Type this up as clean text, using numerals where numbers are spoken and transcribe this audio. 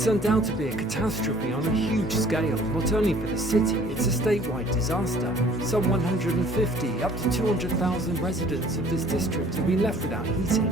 It's undoubtedly a catastrophe on a huge scale. Not only for the city, it's a statewide disaster. Some 150, up to 200,000 residents of this district have been left without heating.